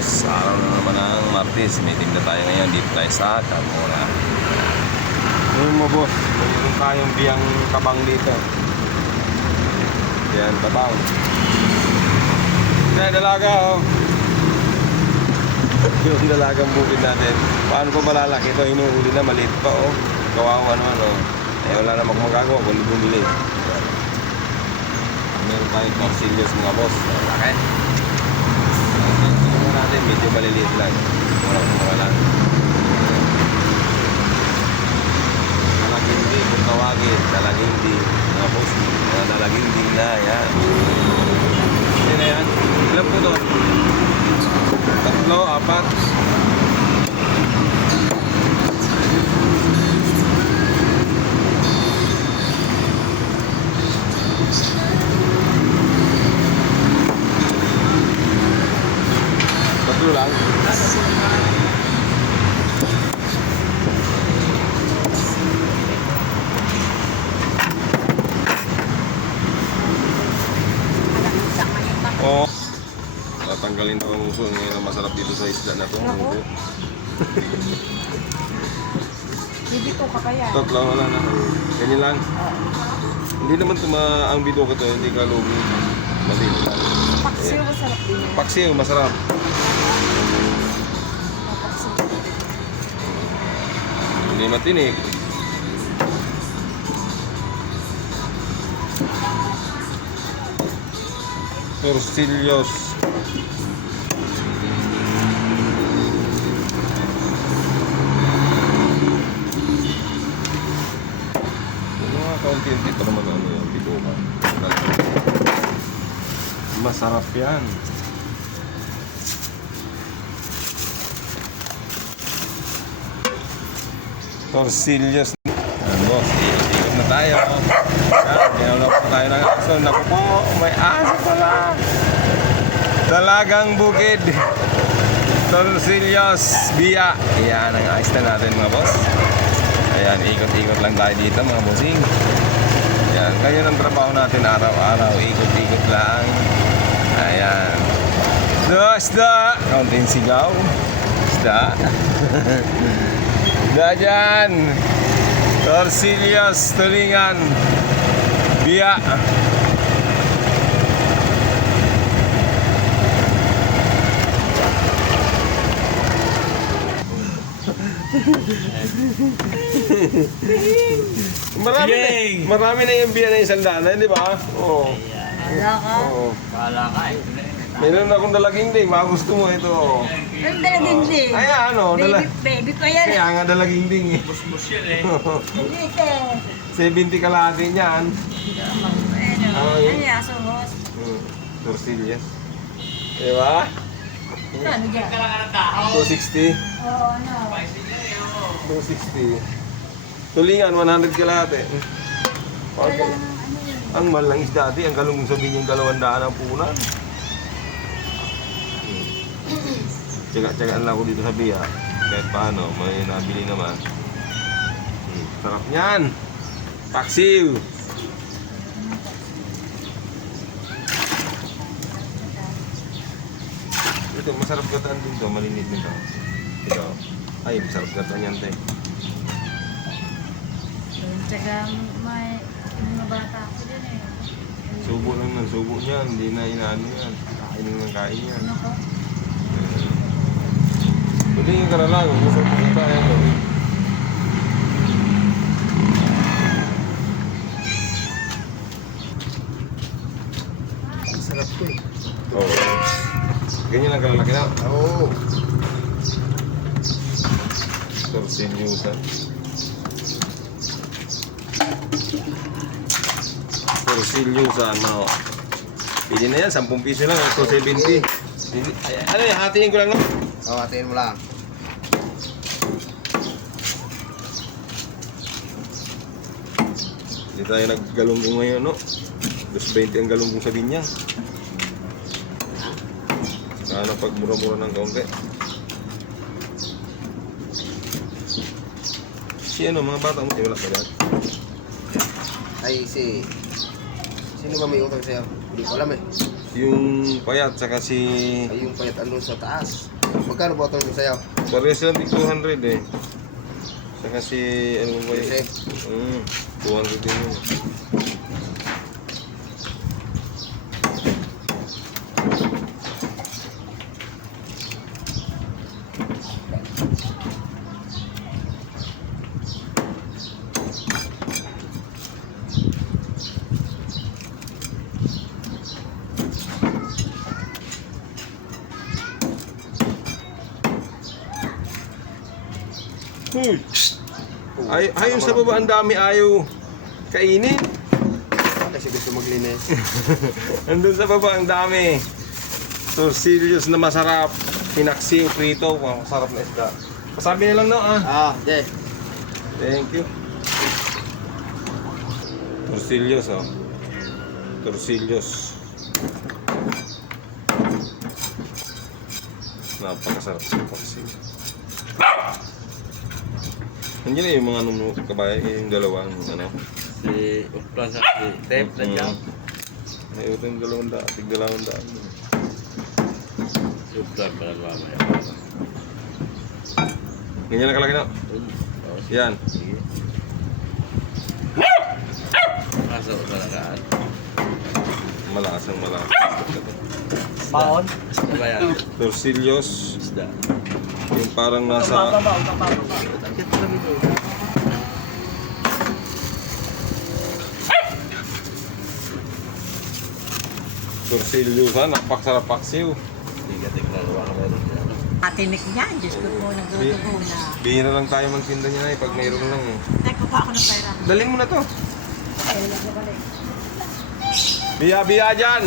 boss, araw na naman ng Martes. Meeting na tayo ngayon dito tayo sa Carmona. Ngayon mo boss, mayroon tayong biyang kabang dito. Yan, kabang. Yan, dalaga oh. Yung dalagang bukid natin. Paano pa malalaki ito? Hinuhuli na, maliit pa oh. Kawawa naman oh. Eh wala namang magagawa kung bumili. Meron tayong torsillos mga boss. Bakit? Natin medyo maliliit lang, mura lang. Dalagindi kung tawagin, dalagindi mga boss, mga dalagindi na yan. Hindi na yan, ilan po doon? 3, 4 3 lang. Oh. Tatanggalin ko ang uso. Ngayon ang masarap dito sa isda na to. Bibito ka pa yan. Tatlo wala na. Ganyan lang. Hindi naman ang bito ko to. Hindi ka lugi. Madito lang. Paksiw masarap din yan. Paksiw masarap. Hindi matinik. Torsillos. Mga kaunti-unti pa naman ano yung bituka. Masarap yan. Torsillos. Ayan boss, ikot na tayo. Yan, ginulog po tayo ng aso. Naku po, may aso pala. Dalagang bukid. Torsillos, biya. Yan ang ayos na natin mga boss. Ayan, ikot-ikot lang tayo dito mga bossing. Yan, ganyan ang trabaho natin araw-araw. Ikot-ikot lang. Ayan. Isda! Kaunting sigaw. Isda. Isda dyan. Torsillos, tulingan. Biya. Marami na yung biya na isang dana, di ba? Oo. Wala ka. Oo. Kala ka eh. Meron akong dalaging ding, baka gusto mo ito. Ang dalagin din. Ay ano, Baby ko yan. kaya nga dalaging ding eh. Bus yan eh. Bilit eh. 70 kalahati niyan. Ano yan, sungos. Torsillas. Diba? Ano dyan? Kala ka ng tao. 260. Oo, ano. 260. Tulingan, 100 kalahati. Okay. Ang mahal ng isda ati, ang galong sabihin yung 200 ang punan. Tsaga-tsagaan lang ako dito sa biya. Kahit paano, may nabili naman. Sarap niyan. Paksiw. Ito, masarap gataan din to. Malinit nito. Ito. Ay, masarap gataan yan, te. Tsaka may mga bata ko din eh. Subo lang ng subo niyan. Hindi na inaano yan. Kain ng kain yan. Ano ko? Tulingin ka na lang. Gusto ko kita yan. Sarap ko eh. Oo. Ganyan lang kalalaki na. Oo. Torsilyosan. Torsilyosan, no? Pili na yan, 10 piso lang. Ito 70. Ano yan, hatiin ko lang, no? Hawatiin mo lang. Hindi tayo naggalunggong ngayon, no? 2.20 ang galunggong sa binya. Sana pag mura-mura ng kaunti. Si ano, mga bata mo, wala pa yan? Ay, sino ba may utang sa'yo? Hindi ko alam eh. Yung payat, saka si... Ay, yung payat andun sa taas. Magkano ba ito sa'yo? Parehas lang tig 200 eh. Saka si... Ano ba yun? Jose. 200 din yun. Uy! Ayun sa baba, ang dami ayaw kainin. Kasi gusto maglinis. Andun sa baba, ang dami. Torsillos na masarap. Pinaksiw, prito. Masarap na isda. Pasabi na lang no, ah. Okay. Thank you. Torsillos, oh. Torsillos. Napakasarap sa paksiw. Nandiyan na yung mga kabay, yung dalawang ano. Si Uplan sa si Tep na dyan. May utang dalawang daan, tig dalawang daan. Si Uplan pa nagmamaya. Ganyan na kalaki na. Yan. Sige. Kaso talagaan. Malakas ang malakas. Baon? Ano ba yan? Torsillos. Isda. Yung parang nasa... Torsillos ha, napakasarap paksiw. Hindi ka tignan naman ka meron dyan. Atinik niya, Diyos ko po nagdudugo na. Bihira lang tayo magtinda niya pag mayroon lang eh. Teko pa ako ng pera. Dalhin mo na to. Ay, nagbabalik. Biya dyan!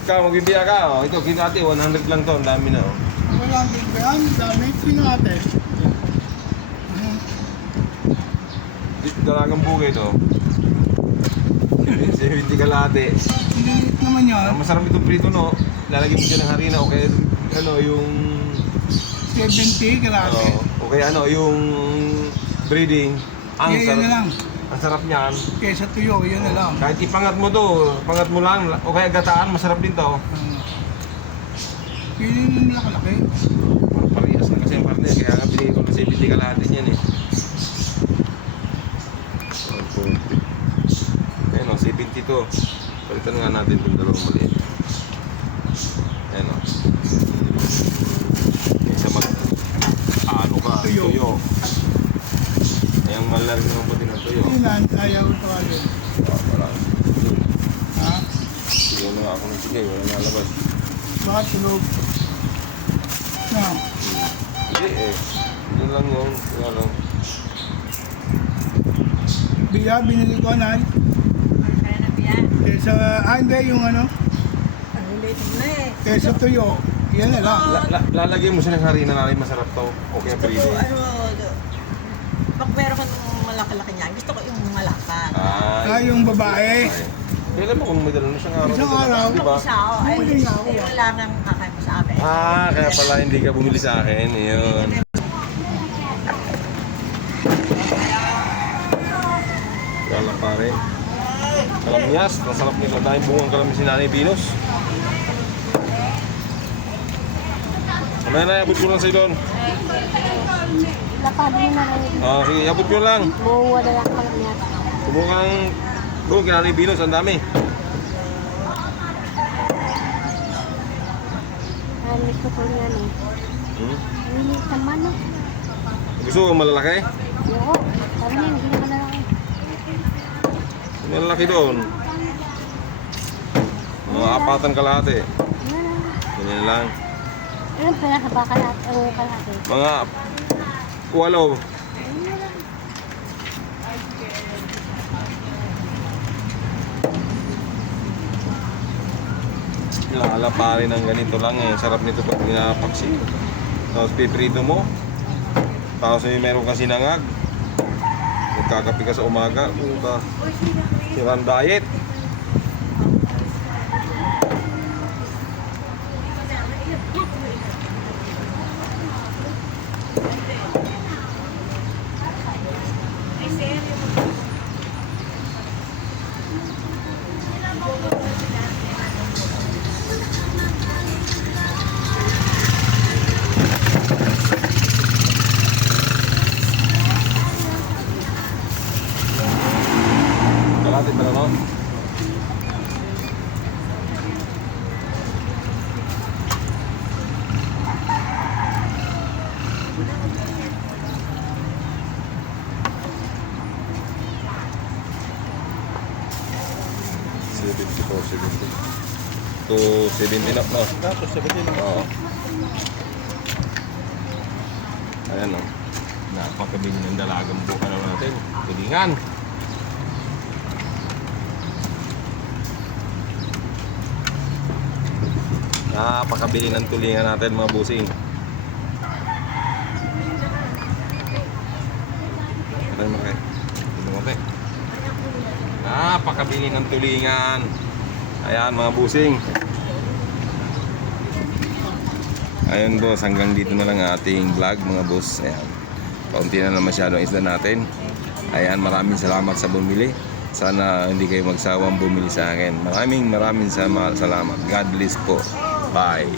Ikaw, magbibiya ka. Oh. Ito, kinati, 100 lang to. Ang dami na. Oh. Walang big ba yan? Dami. Sino ate? Dito, dalagang bugay to. 70 kalate. Hindi naman yan. Masarap itong prito, no? Lalagyan mo siya ng harina o kaya ano, yung... 70 karate. O kaya ano, yung breeding. Ang Yan sarap. na lang. Ang sarap niyan. Kesa tuyo, yan na lang. Kahit ipangat mo to, pangat mo lang. O kaya gataan, masarap din to. Pili mo malaki. Parehas na kasi yung partner. Kaya nga binigay ko na 70 kalate niyan eh. Ayan o, 72. Palitan nga natin itong dalawang maliit. Ayan o. Kaysa mag... Ano ka? Tuyo. Ayang malalim naman pati ng tuyo. Ilan ayaw ito alin? Wala. Ha? Sige na nga ako ng sige. Wala nalabas. Bakit tulog? Na. Hindi eh. Yun lang yun. Yun lang. Biya, binili ko na. Kaya na biya. Kesa, hindi, yung ano. Ang ulit mo eh. Kesa tuyo, yan na lang. Lalagyan mo siya ng harina na rin masarap to. Okay, Gusto ko, breeding. pag meron ka ng malaki-laki niyan, gusto ko yung malakan. Yung babae. Kailan mo kung may dala na isang araw? Isang araw. Di ba? Isa ako, ay, Bumili nga ako. wala nang kakain mo sa amin. Kaya pala hindi ka bumili sa akin. Yun. Kala pare. Kalamyas, masarap nito. Dahil bungang kalamis si Nanay Binos. Mamaya na, abot ko lang sa'yo doon. Lapad mo na rin. Sige, abot ko lang. Buwa na lang pala niya. Bumukang doon kay Nanay Binos, ang dami. Alis ko po niya eh. Alis naman no. Gusto mo malalaki? Yo, sabi niya, hindi naman na lang. Malalaki doon. Mga apatan kalahati. Yan na. Ganyan lang. Ilan pa yan sa baka natin, ang kalahati. Mga 8. Lala pa rin ng ganito lang eh. Sarap nito pag pinapaksi. Tapos piprito mo. Tapos meron ka sinangag. Nagkakapi ka sa umaga. Puta. Sirang diet. 270 no? Tapos sabi din Oo. Ayan o. Napakabili ng dalagang buka na natin. Tulingan. Napakabili ng tulingan natin mga busing. Ito yung mga napakabili ng tulingan. Ayan mga busing. Ayun boss, hanggang dito na lang ang ating vlog mga boss. Ayan. Kaunti na masyado ang isda natin. Ayan, maraming salamat sa bumili. Sana hindi kayo magsawang bumili sa akin. Maraming salamat. God bless po. Bye.